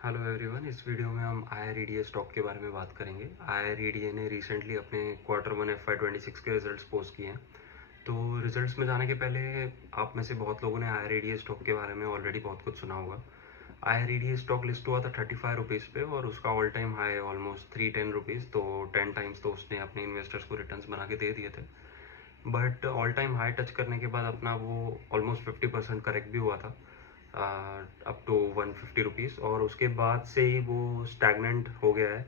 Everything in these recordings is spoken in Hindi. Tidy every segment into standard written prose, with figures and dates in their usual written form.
Hello everyone. इस वीडियो में हम IREDA स्टॉक के बारे में बात करेंगे। IREDA ने रिसेंटली अपने Q1 FY26 के रिजल्ट्स पोस्ट किए हैं। तो रिजल्ट्स में जाने के पहले आप में से बहुत लोगों ने IREDA स्टॉक के बारे में ऑलरेडी बहुत कुछ सुना होगा। IREDA स्टॉक लिस्ट हुआ था 35 रुपीज़ पे और उसका all time high almost 310 rupees, तो 10 टाइम्स तो उसने अपने इन्वेस्टर्स को रिटर्न्स बना के दे दिए थे। But all time high touch करने के बाद अपना वो ऑलमोस्ट 50% करेक्ट भी हुआ था अप टू 150 रुपीज़, और उसके बाद से ही वो स्टैगनेंट हो गया है।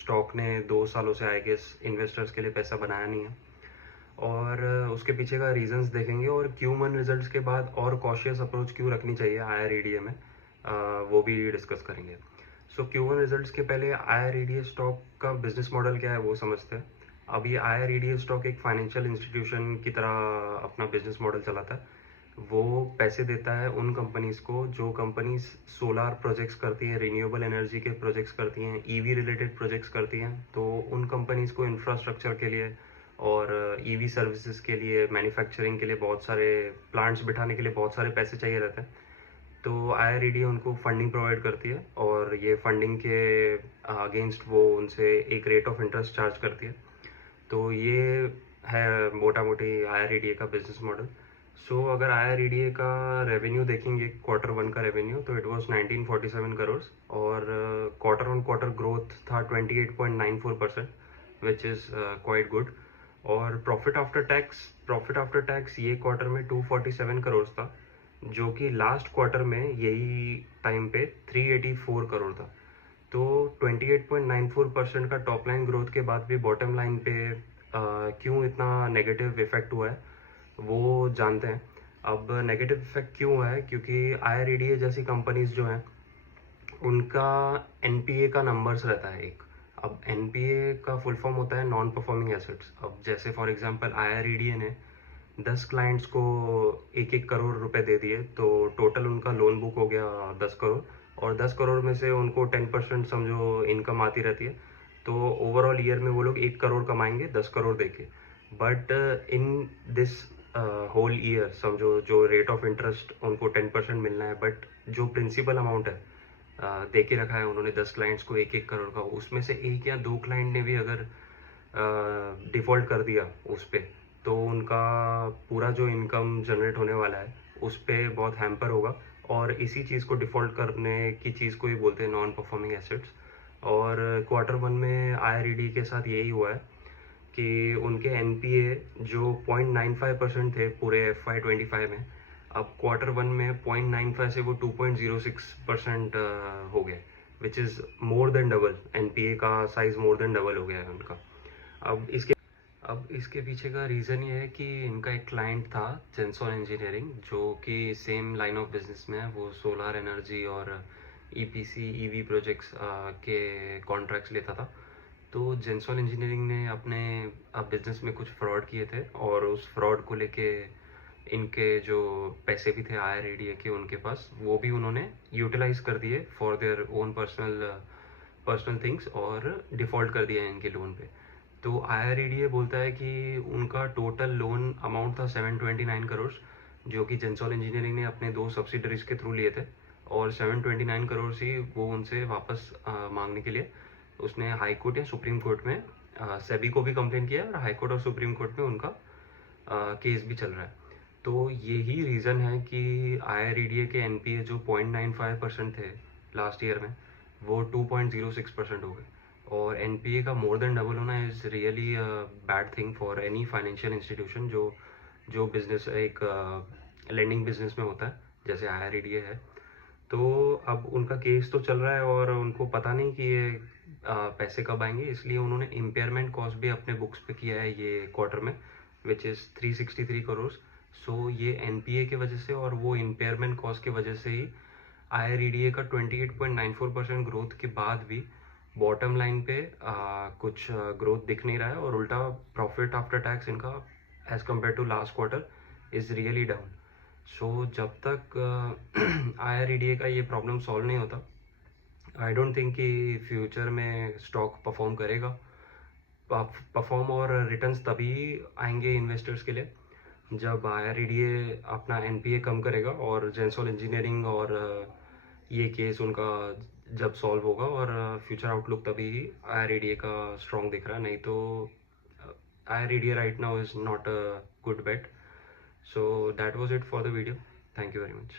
स्टॉक ने 2 सालों से आई गेस इन्वेस्टर्स के लिए पैसा बनाया नहीं है, और उसके पीछे का रीजंस देखेंगे और Q1 रिजल्ट्स के बाद और कॉशियस अप्रोच क्यों रखनी चाहिए IREDA में, वो भी डिस्कस करेंगे। सो Q1 रिजल्ट्स के पहले IREDA स्टॉक का बिजनेस मॉडल क्या है वो समझते हैं। अब ये IREDA स्टॉक एक फाइनेंशियल इंस्टीट्यूशन की तरह अपना बिजनेस मॉडल चलाता है। वो पैसे देता है उन कंपनीज़ को जो कंपनीज सोलार प्रोजेक्ट्स करती हैं, रिन्यूएबल एनर्जी के प्रोजेक्ट्स करती हैं, ईवी रिलेटेड प्रोजेक्ट्स करती हैं। तो उन कंपनीज़ को इंफ्रास्ट्रक्चर के लिए और ईवी सर्विसेज के लिए, मैन्युफैक्चरिंग के लिए, बहुत सारे प्लांट्स बिठाने के लिए बहुत सारे पैसे चाहिए रहते हैं। तो IREDA उनको फंडिंग प्रोवाइड करती है और ये फंडिंग के अगेंस्ट वो उनसे एक रेट ऑफ इंटरेस्ट चार्ज करती है। तो ये है मोटा मोटी IREDA का बिजनेस मॉडल। सो अगर IREDA का रेवेन्यू देखेंगे, Q1 का रेवेन्यू, तो इट वाज 1947 करोड़ और क्वार्टर ऑन क्वार्टर ग्रोथ था 28.94%, विच इज़ क्वाइट गुड। और प्रॉफिट आफ्टर टैक्स ये क्वार्टर में 247 करोड़ था, जो कि लास्ट क्वार्टर में यही टाइम पे 384 करोड़ था। तो 28.94% का टॉप लाइन ग्रोथ के बाद भी बॉटम लाइन पे क्यों इतना नेगेटिव इफेक्ट हुआ है वो जानते हैं। अब नेगेटिव इफेक्ट क्यों हुआ है, क्योंकि IREDA जैसी कंपनीज जो हैं उनका NPA का नंबर्स रहता है एक। अब NPA का फुल फॉर्म होता है नॉन परफॉर्मिंग एसेट्स। अब जैसे फॉर एग्जांपल IREDA ने 10 क्लाइंट्स को 1-1 करोड़ रुपए दे दिए, तो टोटल उनका लोन बुक हो गया 10 करोड़, और 10 करोड़ में से उनको 10% समझो इनकम आती रहती है। तो ओवरऑल ईयर में वो लोग 1 करोड़ कमाएंगे 10 करोड़ देके। But in this whole year समझो जो रेट ऑफ इंटरेस्ट उनको 10% मिलना है, बट जो प्रिंसिपल अमाउंट है दे के रखा है उन्होंने 10 क्लाइंट्स को 1-1 करोड़ का, उसमें से 1 या 2 क्लाइंट ने भी अगर डिफ़ॉल्ट कर दिया उस पर, तो उनका पूरा जो इनकम जनरेट होने वाला है उस पर बहुत हैम्पर होगा। और इसी चीज़ को डिफ़ॉल्ट करने की चीज़ को ही बोलते हैं नॉन परफॉर्मिंग एसेट्स। और Q1 में IREDA के साथ यही हुआ है कि उनके NPA जो 0.95% थे पूरे FY25 में, अब Q1 में 0.95 से वो 2.06% हो गए, which is more than double. NPA का साइज़ मोर देन डबल हो गया है उनका। अब इसके पीछे का रीज़न ये है कि इनका एक क्लाइंट था जेंसॉन इंजीनियरिंग, जो कि सेम लाइन ऑफ बिजनेस में है। वो सोलार एनर्जी और EPC EV प्रोजेक्ट्स के कॉन्ट्रैक्ट्स लेता था। तो जेंसॉन इंजीनियरिंग ने अपने बिजनेस में कुछ फ्रॉड किए थे, और उस फ्रॉड को लेके इनके जो पैसे भी थे IREDA के उनके पास, वो भी उन्होंने यूटिलाइज कर दिए for their own personal things, और डिफ़ॉल्ट कर दिया इनके लोन पे। तो IREDA बोलता है कि उनका टोटल लोन अमाउंट था 729 करोड़, जो कि जेंसॉल इंजीनियरिंग ने अपने 2 सब्सिडरीज के थ्रू लिए थे, और 729 करोड़ ही वो उनसे वापस मांगने के लिए उसने हाई कोर्ट या सुप्रीम कोर्ट में सेबी को भी कंप्लेन किया, और हाई कोर्ट और सुप्रीम कोर्ट में उनका केस भी चल रहा है। तो यही रीज़न है कि IREDA के NPA जो 0.95% थे लास्ट ईयर में, वो 2.06% हो गए। और NPA का मोर देन डबल होना is really bad thing for any financial institution जो बिजनेस एक लेंडिंग बिजनेस में होता है, जैसे IREDA है। तो अब उनका केस तो चल रहा है और उनको पता नहीं कि ये पैसे कब आएंगे, इसलिए उन्होंने इम्पेयरमेंट कॉस्ट भी अपने बुक्स पे किया है ये क्वार्टर में, विच इज़ 363 करोड़। सो ये NPA की वजह से और वो इम्पेयरमेंट कॉस्ट की वजह से ही IREDA का 28.94% ग्रोथ के बाद भी बॉटम लाइन पे कुछ ग्रोथ दिख नहीं रहा है, और उल्टा प्रॉफिट आफ्टर टैक्स इनका as compare to last quarter is really down. So जब तक IREDA का ये प्रॉब्लम सॉल्व नहीं होता, आई डोंट थिंक कि फ्यूचर में स्टॉक परफॉर्म करेगा। परफॉर्म और रिटर्न्स तभी आएंगे इन्वेस्टर्स के लिए जब IREDA अपना NPA कम करेगा और जेंसॉल इंजीनियरिंग और ये केस उनका जब सॉल्व होगा और फ्यूचर आउटलुक तभी IRADA का स्ट्रॉन्ग दिख रहा है, नहीं तो IRADA right now is not a good bet. So that was it for the video. Thank you very much.